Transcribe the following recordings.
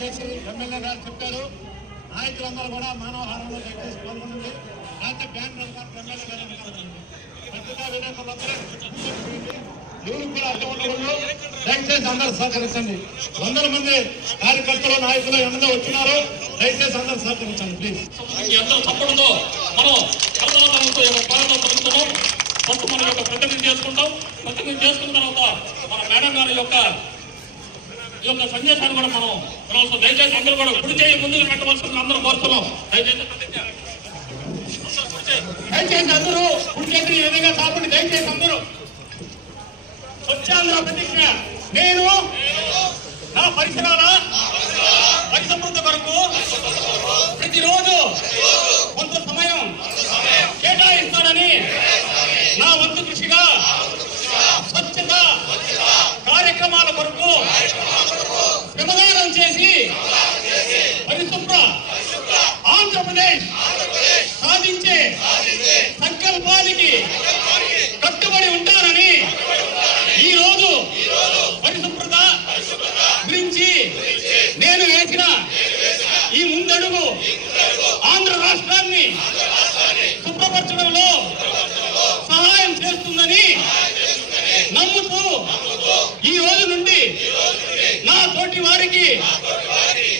చేసి ఎమ్మెల్యే గారు చెప్పారు. నాయకులందరూ కూడా మానవహారంలో చేసి పాల్గొనండి. అయితే బ్యాంక్ ఎమ్మెల్యే గారు దయచేసి అందరూ సహకరించండి. వందల మంది కార్యకర్తలు నాయకులు ఎంత వచ్చినారో. దయచేసి అందరూ సహకరించండి ప్లీజ్. ఎంత తప్పుడుందో మనం పాలన ప్రతినిధి చేసుకుంటాం. ప్రతినిధి చేసుకున్న తర్వాత మన మేడం గారి యొక్క ఈ యొక్క సందేశాన్ని కూడా మనం పిలవచ్చు దయచేసి అందరూ కూడా గుడి చేయి ముందుకు పెట్టవలసిన అందరూ కోరుతున్నాం. దయచేసి దయచేసి అందరూ గుడి చేతులు ఈ విధంగా చాపండి. దయచేసి అందరూ. స్వచ్ఛాంధ్ర ప్రతిజ్ఞ. నేను నా పరిసరాల పరిశుభ్రత కొరకు ప్రతిరోజు కొంత సమయం కేటాయిస్తానని నా వంతు కృషిగా స్వచ్ఛత కార్యక్రమాల కొరకు విభజనం చేసి పరిశుభ్ర ఆంధ్రప్రదేశ్ సాధించే సంకల్పానికి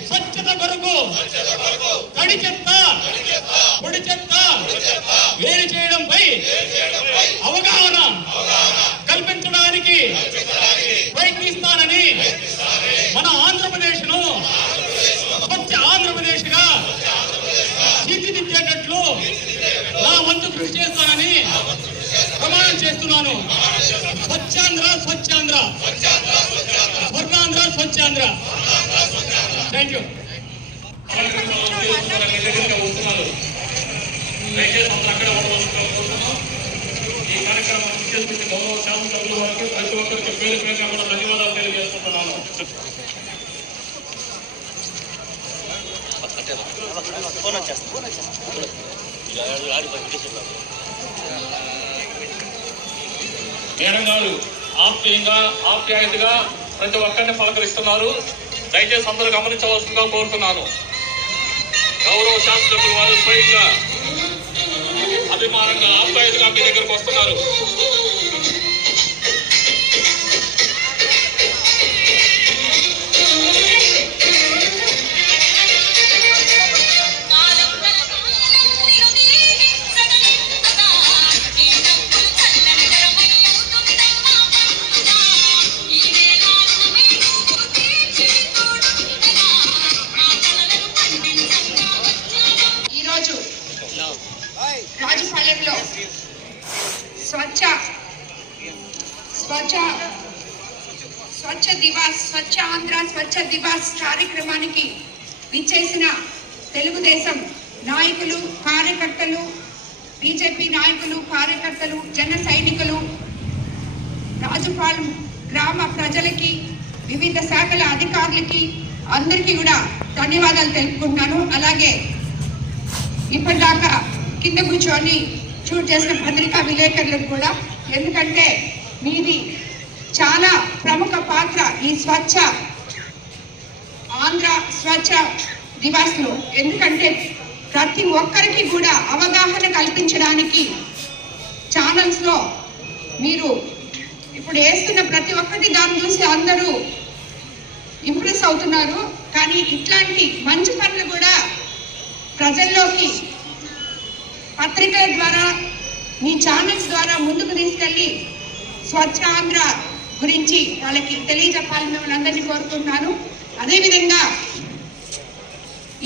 స్వచ్ఛత కొరకు తడి చెత్త పొడి చెత్త వేరు చేయడంపై అవగాహన కల్పించడానికి ప్రయత్నిస్తానని మన ఆంధ్రప్రదేశ్ను స్వచ్ఛ ఆంధ్రప్రదేశ్గా తీర్చిదిద్దేటట్లు నా వంతు కృషి చేస్తానని ప్రమాణం చేస్తున్నాను. స్వచ్ఛాంధ్ర స్వచ్ఛాంధ్ర. స్వర్ణాంధ్ర స్వచ్ఛాంధ్ర. థ్యాంక్ యూ వస్తున్నారు ఈ కార్యక్రమం చేసిన గౌరవ శాసనసభ్యుల వారికి ప్రతి ఒక్కరికి పేరు పేరుగా కూడా ధన్యవాదాలు తెలియజేస్తున్నాను మేడం గారు ఆప్యాయంగా ఆప్యాయతగా ప్రతి ఒక్కరిని పలకరిస్తున్నారు. దయచేసి అందరూ గమనించవలసిందిగా కోరుతున్నాను. గౌరవ శాస్త్రకులు వారు స్వయంగా అభిమానంగా ఆప్యాయతగా మీ దగ్గరకు వస్తున్నారు. కార్యకర్తలు బీజేపీ నాయకులు కార్యకర్తలు జన సైనికులు రాజుపాలెం గ్రామ ప్రజలకి వివిధ శాఖల అధికారులకి అందరికీ కూడా ధన్యవాదాలు తెలుపుకుంటున్నాను. అలాగే ఇప్పటిదాకా కింద కూర్చొని షూట్ చేసిన పత్రికా విలేకరులకు కూడా ఎందుకంటే మీది చాలా ప్రముఖ పాత్ర ఈ స్వచ్ఛ ఆంధ్ర స్వచ్ఛ దివాస్లో. ఎందుకంటే ప్రతి ఒక్కరికి కూడా అవగాహన కల్పించడానికి ఛానల్స్లో మీరు ఇప్పుడు వేస్తున్న ప్రతి ఒక్కటి దాన్ని చూసి అందరూ ఇంప్రెస్ అవుతున్నారు. కానీ ఇట్లాంటి మంచి పనులు కూడా ప్రజల్లోకి పత్రికల ద్వారా మీ ఛానల్స్ ద్వారా ముందుకు తీసుకెళ్ళి స్వచ్ఛ ఆంధ్ర గురించి వాళ్ళకి తెలియజెప్పాలని మిమ్మల్ని అందరినీ కోరుకుంటున్నాను. అదేవిధంగా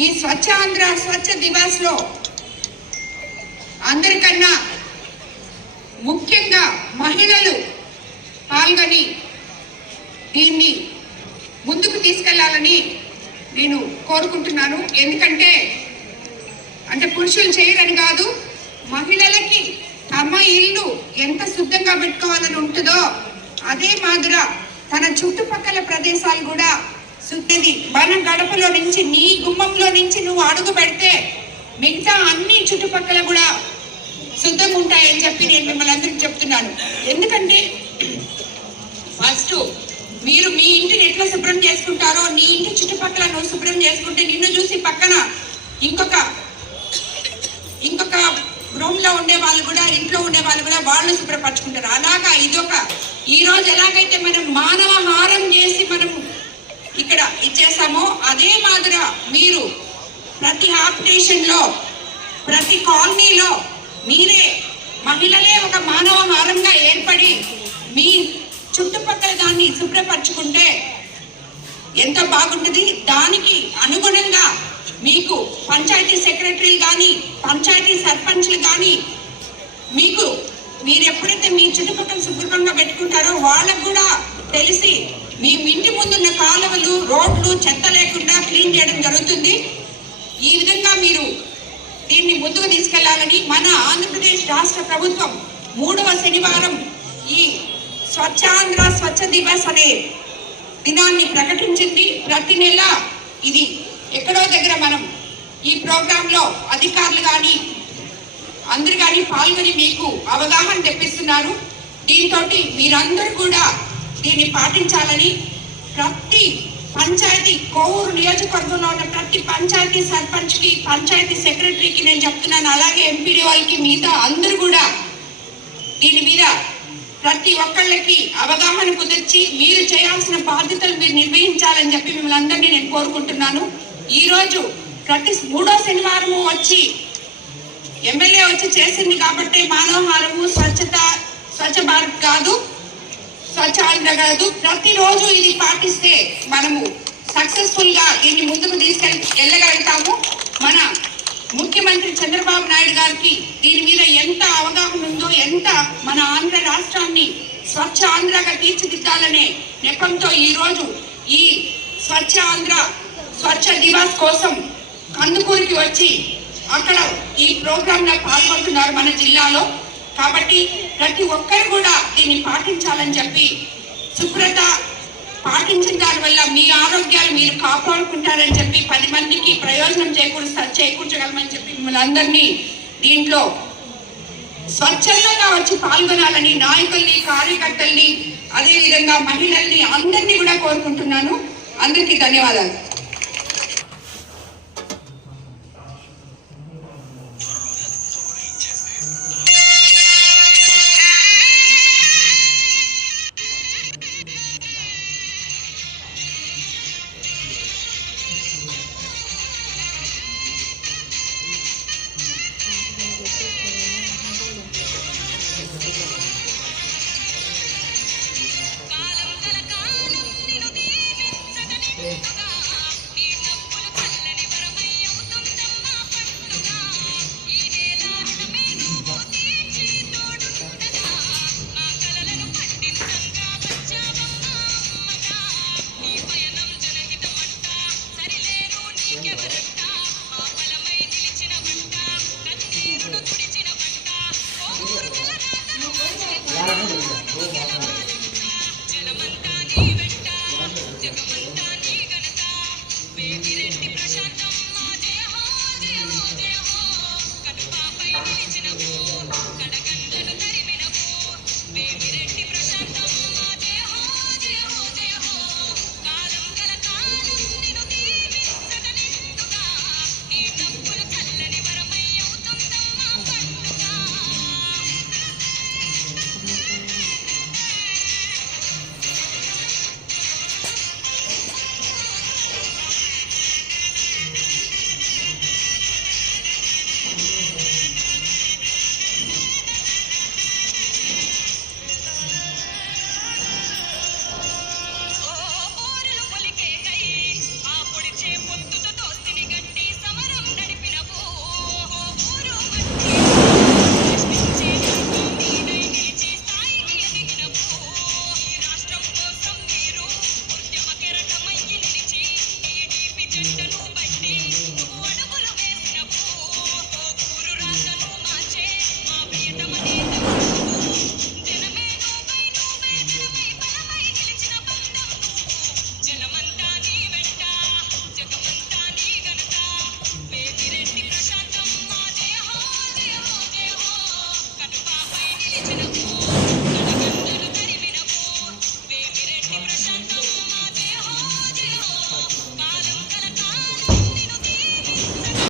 ఈ స్వచ్ఛ ఆంధ్ర స్వచ్ఛ దివాస్లో అందరికన్నా ముఖ్యంగా మహిళలు పాల్గొని దీన్ని ముందుకు తీసుకెళ్ళాలని నేను కోరుకుంటున్నాను. ఎందుకంటే అంటే పురుషులు చేయరని కాదు మహిళలకి తమ ఇల్లు ఎంత శుద్ధంగా పెట్టుకోవాలని ఉంటుందో అదే మాదిర తన చుట్టుపక్కల ప్రదేశాలు కూడా శుద్ధిది మన గడపలో నుంచి నీ గుమ్మంలో నుంచి నువ్వు అడుగు పెడితే మిగతా అన్ని చుట్టుపక్కల కూడా శుద్ధంగా ఉంటాయని చెప్పి నేను మిమ్మల్ని అందరికి చెప్తున్నాను. ఎందుకంటే ఫస్ట్ మీరు మీ ఇంటిని ఎట్లా శుభ్రం చేసుకుంటారో నీ ఇంటి చుట్టుపక్కల నువ్వు శుభ్రం చేసుకుంటే నిన్ను చూసి పక్కన ఇంకొక ఇంకొక రూమ్లో ఉండే వాళ్ళు కూడా ఇంట్లో ఉండే వాళ్ళు కూడా వాళ్ళు శుభ్రపరచుకుంటారు. అలాగా ఇదొక ఈ రోజు ఎలాగైతే మనం మానవ హారం చేసి మనం ఇక్కడ ఇచ్చేసామో. అదే మాదిర మీరు ప్రతి హాబిటేషన్లో ప్రతి కాలనీలో మీరే మహిళలే ఒక మానవ హారంగా ఏర్పడి మీ చుట్టుపక్కల దాన్ని శుభ్రపరచుకుంటే ఎంత బాగుంటుంది. దానికి అనుగుణంగా మీకు పంచాయతీ సెక్రటరీలు కానీ పంచాయతీ సర్పంచ్లు కానీ మీకు మీరు ఎప్పుడైతే మీ చుట్టుపక్కల శుభ్రంగా పెట్టుకుంటారో వాళ్ళకు కూడా తెలిసి మీ ఇంటి ముందున్న కాలువలు రోడ్లు చెత్త లేకుండా క్లీన్ చేయడం జరుగుతుంది. ఈ విధంగా మీరు దీన్ని ముందుకు తీసుకెళ్ళాలని మన ఆంధ్రప్రదేశ్ రాష్ట్ర ప్రభుత్వం మూడవ శనివారం ఈ స్వచ్ఛాంధ్ర స్వచ్ఛ దివస్ అనే దినాన్ని ప్రకటించింది. ప్రతి నెల ఇది ఎక్కడో దగ్గర మనం ఈ ప్రోగ్రాంలో అధికారులు కానీ అందరు కానీ పాల్గొని మీకు అవగాహన తెప్పిస్తున్నారు. దీంతో మీరందరూ కూడా దీన్ని పాటించాలని ప్రతి పంచాయతీ కోవూరు నియోజకవర్గంలో ఉన్న ప్రతి పంచాయతీ సర్పంచ్కి పంచాయతీ సెక్రటరీకి నేను చెప్తున్నాను. అలాగే ఎంపీడీ వాళ్ళకి మిగతా అందరూ కూడా దీని మీద ప్రతి ఒక్కళ్ళకి అవగాహన కుదిర్చి మీరు చేయాల్సిన బాధ్యతలు మీరు నిర్వహించాలని చెప్పి మిమ్మల్ని అందరినీ నేను కోరుకుంటున్నాను. ఈరోజు ప్రతి మూడో శనివారము వచ్చి ఎమ్మెల్యే వచ్చి చేసింది కాబట్టి మానవహారము స్వచ్ఛత స్వచ్ఛ భారత్ కాదు. స్వచ్ఛ కాదు ప్రతిరోజు ఇది పాటిస్తే మనము సక్సెస్ఫుల్గా దీన్ని ముందుకు తీసుకెళ్ వెళ్ళగలుగుతాము. మన ముఖ్యమంత్రి చంద్రబాబు నాయుడు గారికి దీని మీద ఎంత అవగాహన ఉందో ఎంత మన ఆంధ్ర రాష్ట్రాన్ని స్వచ్ఛ ఆంధ్రగా తీర్చిదిద్దాలనే నెపంతో ఈరోజు ఈ స్వచ్ఛ ఆంధ్ర స్వచ్ఛ దివాస్ కోసం కందుకూరికి వచ్చి అక్కడ ఈ ప్రోగ్రాంలో పాల్గొంటున్నారు మన జిల్లాలో. కాబట్టి ప్రతి ఒక్కరు కూడా దీన్ని పాటించాలని చెప్పి శుభ్రత పాటించిన దాని వల్ల మీ ఆరోగ్యాలు మీరు కాపాడుకుంటారని చెప్పి పది మందికి ప్రయోజనం చేకూరు చేకూర్చగలమని చెప్పి మిమ్మల్ని అందరినీ దీంట్లో స్వచ్ఛందంగా వచ్చి పాల్గొనాలని నాయకుల్ని కార్యకర్తల్ని అదేవిధంగా మహిళల్ని అందరినీ కూడా కోరుకుంటున్నాను. అందరికీ ధన్యవాదాలు.